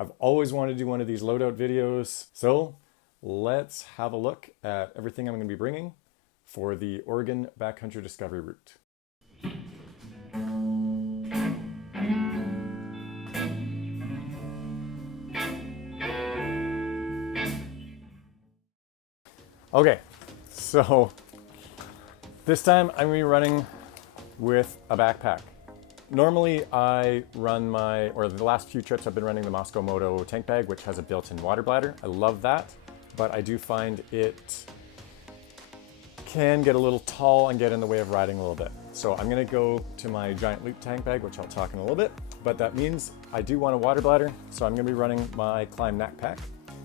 I've always wanted to do one of these loadout videos, so let's have a look at everything I'm going to be bringing for the Oregon Backcountry Discovery Route. Okay, so this time I'm going to be running with a backpack. Normally I run the last few trips I've been running the Moscow Moto tank bag, which has a built-in water bladder. I love that, but I do find it can get a little tall and get in the way of riding a little bit. So I'm gonna go to my giant loop tank bag, which I'll talk in a little bit, but that means I do want a water bladder, so I'm gonna be running my Climb Knack Pack.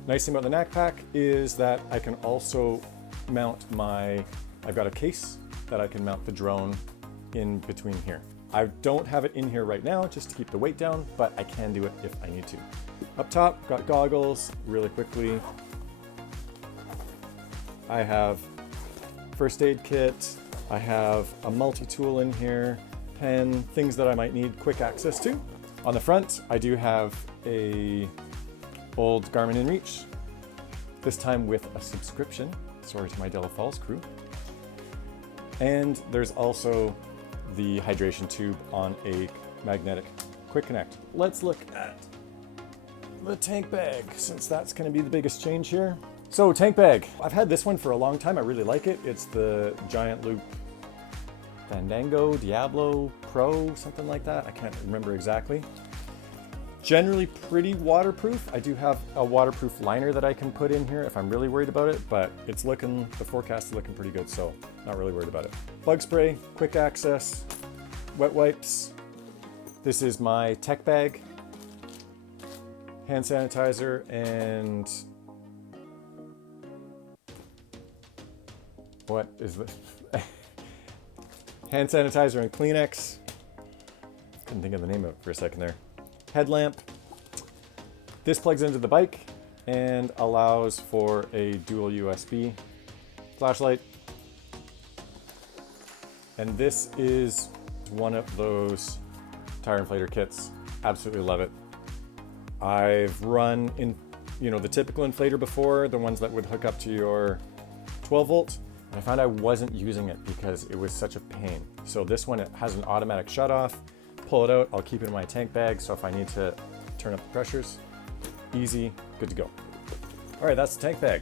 Nice thing about the Knack Pack is that I can also mount I've got a case that I can mount the drone in between here. I don't have it in here right now just to keep the weight down, but I can do it if I need to. Up top, got goggles really quickly. I have first aid kit. I have a multi-tool in here, pen, things that I might need quick access to. On the front, I do have a old Garmin InReach, this time with a subscription, sorry to my Della Falls crew. And there's also the hydration tube on a magnetic quick connect. Let's look at the tank bag, since that's going to be the biggest change here. So tank bag, I've had this one for a long time. I really like it. It's the Giant Loop Fandango Diablo Pro, something like that. I can't remember exactly. Generally pretty waterproof. I do have a waterproof liner that I can put in here if I'm really worried about it, but the forecast is looking pretty good, so not really worried about it. Bug spray, quick access, wet wipes. This is my tech bag, hand sanitizer, and what is this? Hand sanitizer and Kleenex. Couldn't think of the name of it for a second there. Headlamp. This plugs into the bike and allows for a dual USB flashlight. And this is one of those tire inflator kits. Absolutely love it. I've run in, the typical inflator before, the ones that would hook up to your 12 volt. And I found I wasn't using it because it was such a pain. So this one, it has an automatic shut off. Pull it out, I'll keep it in my tank bag, so if I need to turn up the pressures, easy, good to go. All right, that's the tank bag.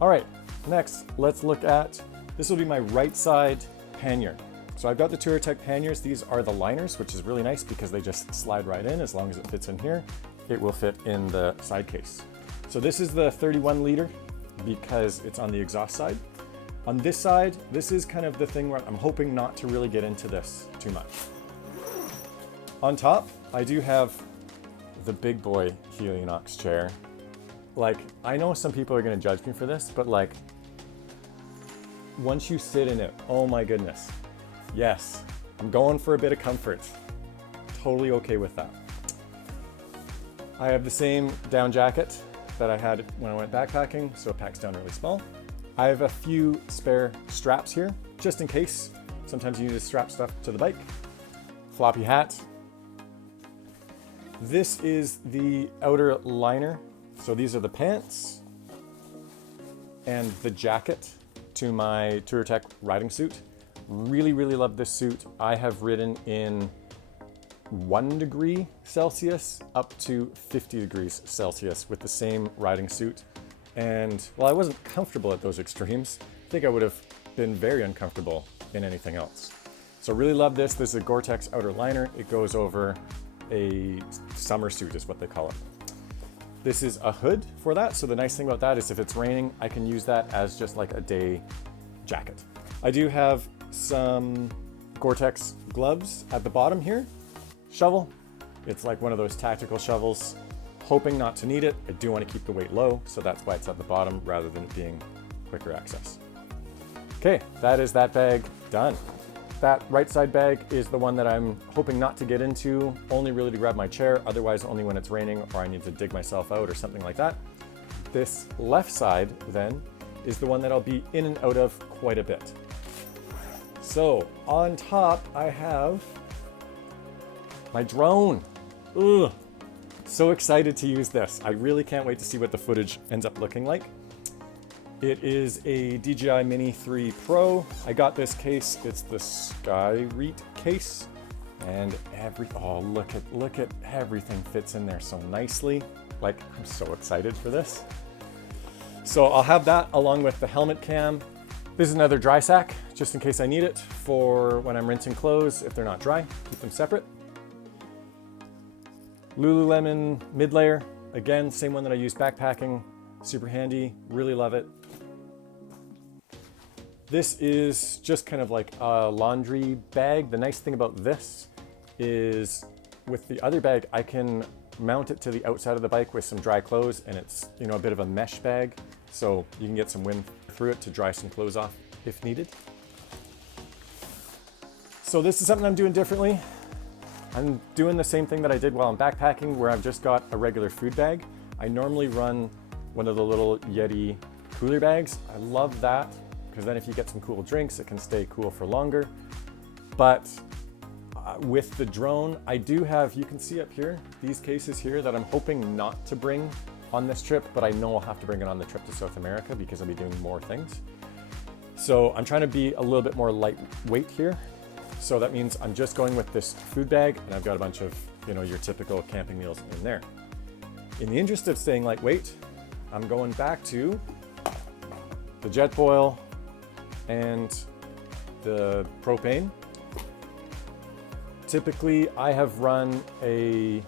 All right, next, let's look at, this will be my right side pannier. So I've got the TourTech panniers. These are the liners, which is really nice because they just slide right in. As long as it fits in here, it will fit in the side case. So this is the 31 liter because it's on the exhaust side. On this side, this is kind of the thing where I'm hoping not to really get into this too much. On top, I do have the big boy Helionox chair. I know some people are gonna judge me for this, but once you sit in it, oh my goodness. Yes, I'm going for a bit of comfort. Totally okay with that. I have the same down jacket that I had when I went backpacking, so it packs down really small. I have a few spare straps here, just in case. Sometimes you need to strap stuff to the bike. Floppy hat. This is the outer liner. So these are the pants and the jacket to my TourTech riding suit. Really, really love this suit. I have ridden in 1 degree Celsius up to 50 degrees Celsius with the same riding suit. And while I wasn't comfortable at those extremes, I think I would have been very uncomfortable in anything else. So really love this. This is a Gore-Tex outer liner. It goes over a summer suit is what they call it. This is a hood for that. So the nice thing about that is if it's raining, I can use that as just like a day jacket. I do have some Gore-Tex gloves at the bottom here. Shovel. It's like one of those tactical shovels. Hoping not to need it. I do want to keep the weight low, so that's why it's at the bottom rather than it being quicker access. Okay, that is that bag done. That right side bag is the one that I'm hoping not to get into, only really to grab my chair, otherwise only when it's raining or I need to dig myself out or something like that. This left side then is the one that I'll be in and out of quite a bit. So on top I have my drone. Ugh. So excited to use this. I really can't wait to see what the footage ends up looking like. It is a DJI Mini 3 Pro. I got this case. It's the Skyreet case. And look at everything fits in there so nicely. Like, I'm so excited for this. So I'll have that along with the helmet cam. This is another dry sack, just in case I need it for when I'm rinsing clothes if they're not dry. Keep them separate. Lululemon mid layer, again, same one that I use backpacking. Super handy, really love it. This is just kind of like a laundry bag. The nice thing about this is with the other bag, I can mount it to the outside of the bike with some dry clothes, and it's, you know, a bit of a mesh bag. So you can get some wind through it to dry some clothes off if needed. So this is something I'm doing differently. I'm doing the same thing that I did while I'm backpacking, where I've just got a regular food bag. I normally run one of the little Yeti cooler bags. I love that because then if you get some cool drinks, it can stay cool for longer. But with the drone, I do have, you can see up here, these cases here that I'm hoping not to bring on this trip, but I know I'll have to bring it on the trip to South America because I'll be doing more things. So I'm trying to be a little bit more lightweight here. So that means I'm just going with this food bag, and I've got a bunch of, you know, your typical camping meals in there. In the interest of staying lightweight, I'm going back to the jet boil and the propane. Typically, I have run a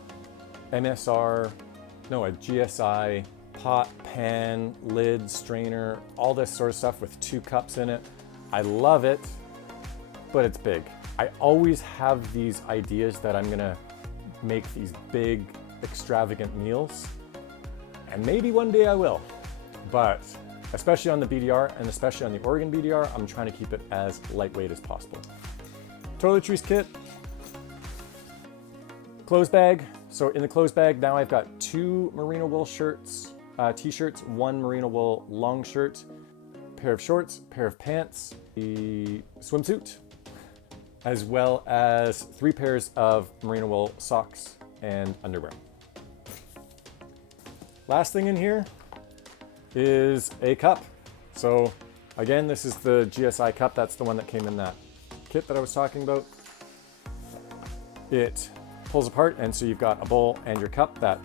GSI pot, pan, lid, strainer, all this sort of stuff with 2 cups in it. I love it, but it's big. I always have these ideas that I'm gonna make these big, extravagant meals, and maybe one day I will, but especially on the BDR and especially on the Oregon BDR, I'm trying to keep it as lightweight as possible. Toiletries kit, clothes bag. So in the clothes bag, now I've got 2 merino wool shirts, t-shirts, 1 merino wool long shirt, pair of shorts, pair of pants, a swimsuit, as well as 3 pairs of merino wool socks and underwear. Last thing in here is a cup. So again, this is the GSI cup. That's the one that came in that kit that I was talking about. It pulls apart, and so you've got a bowl and your cup that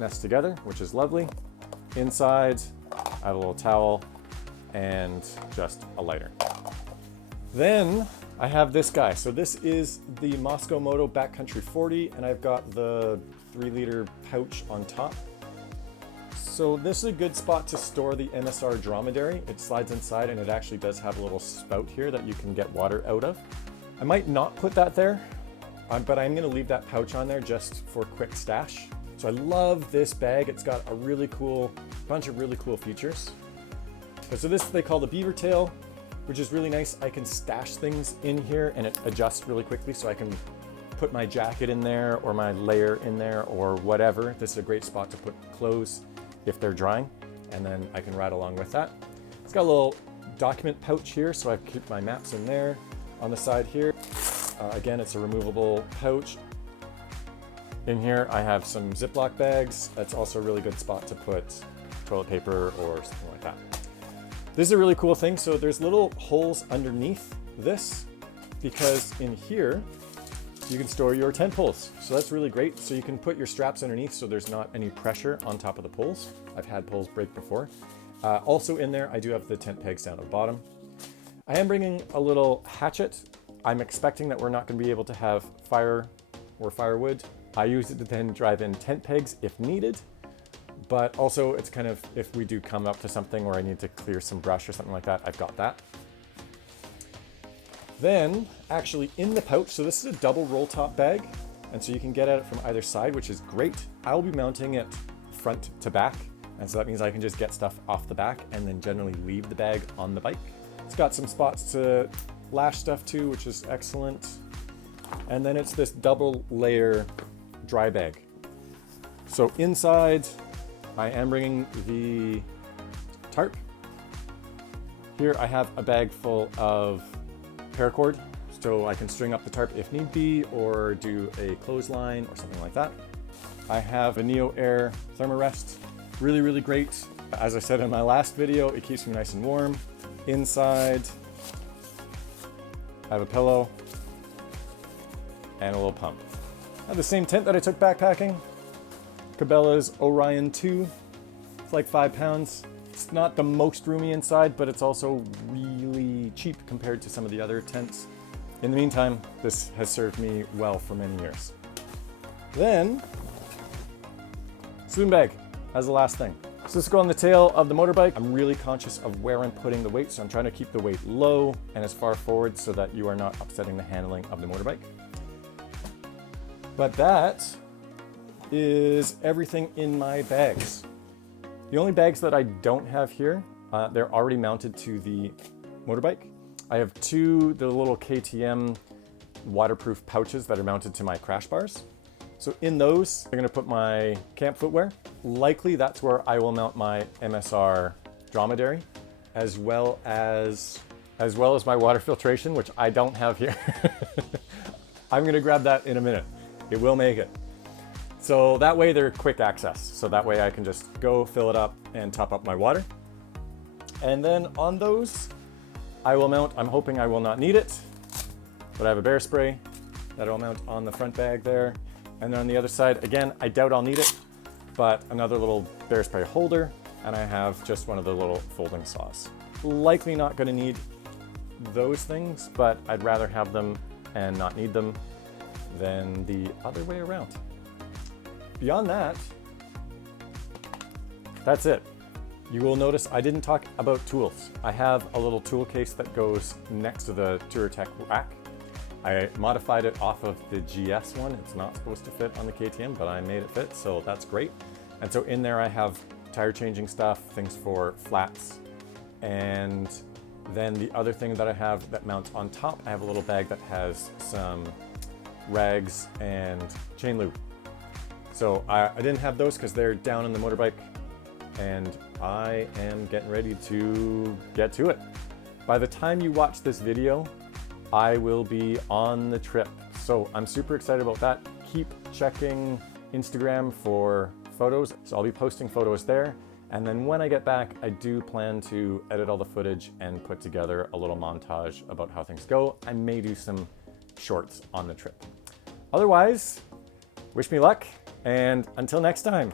nest together, which is lovely. Inside, I have a little towel and just a lighter. Then I have this guy. So this is the Moscow Moto Backcountry 40, and I've got the 3-liter pouch on top. So this is a good spot to store the MSR dromedary. It slides inside, and it actually does have a little spout here that you can get water out of. I might not put that there, but I'm gonna leave that pouch on there just for quick stash. So I love this bag. It's got a bunch of really cool features. So this they call the beaver tail, which is really nice. I can stash things in here and it adjusts really quickly, so I can put my jacket in there or my layer in there or whatever. This is a great spot to put clothes if they're drying, and then I can ride along with that. It's got a little document pouch here, so I can keep my maps in there. On the side here, again, it's a removable pouch. In here, I have some Ziploc bags. That's also a really good spot to put toilet paper or something like that. This is a really cool thing. So there's little holes underneath this, because in here, you can store your tent poles. So that's really great. So you can put your straps underneath so there's not any pressure on top of the poles. I've had poles break before. Also in there, I do have the tent pegs down at the bottom. I am bringing a little hatchet. I'm expecting that we're not going to be able to have fire or firewood. I use it to then drive in tent pegs if needed, but also it's kind of, if we do come up to something where I need to clear some brush or something like that, I've got that. Then actually in the pouch, so this is a double roll top bag, and so you can get at it from either side, which is great. I'll be mounting it front to back, and so that means I can just get stuff off the back and then generally leave the bag on the bike. It's got some spots to lash stuff to, which is excellent. And then it's this double layer dry bag. So inside, I am bringing the tarp. Here I have a bag full of paracord, so I can string up the tarp if need be, or do a clothesline or something like that. I have a Neo Air Thermarest. Really, really great. As I said in my last video, it keeps me nice and warm. Inside, I have a pillow and a little pump. I have the same tent that I took backpacking. Cabela's Orion 2. It's like 5 pounds. It's not the most roomy inside, but it's also really cheap compared to some of the other tents. In the meantime, this has served me well for many years. Then, swim bag as the last thing. So let's go on the tail of the motorbike. I'm really conscious of where I'm putting the weight, so I'm trying to keep the weight low and as far forward so that you are not upsetting the handling of the motorbike. But that is everything in my bags. The only bags that I don't have here, they're already mounted to the motorbike. I have the little KTM waterproof pouches that are mounted to my crash bars. So in those, I'm gonna put my camp footwear. Likely that's where I will mount my MSR dromedary, as well as my water filtration, which I don't have here. I'm gonna grab that in a minute. It will make it. So that way they're quick access. So that way I can just go fill it up and top up my water. And then on those, I will mount, I'm hoping I will not need it, but I have a bear spray that I'll mount on the front bag there. And then on the other side, again, I doubt I'll need it, but another little bear spray holder, and I have just one of the little folding saws. Likely not gonna need those things, but I'd rather have them and not need them than the other way around. Beyond that, that's it. You will notice I didn't talk about tools. I have a little tool case that goes next to the TourTech rack. I modified it off of the GS one. It's not supposed to fit on the KTM, but I made it fit, so that's great. And so in there I have tire changing stuff, things for flats, and then the other thing that I have that mounts on top, I have a little bag that has some rags and chain lube. So I didn't have those because they're down in the motorbike, and I am getting ready to get to it. By the time you watch this video, I will be on the trip. So I'm super excited about that. Keep checking Instagram for photos. So I'll be posting photos there. And then when I get back, I do plan to edit all the footage and put together a little montage about how things go. I may do some shorts on the trip. Otherwise, wish me luck, and until next time.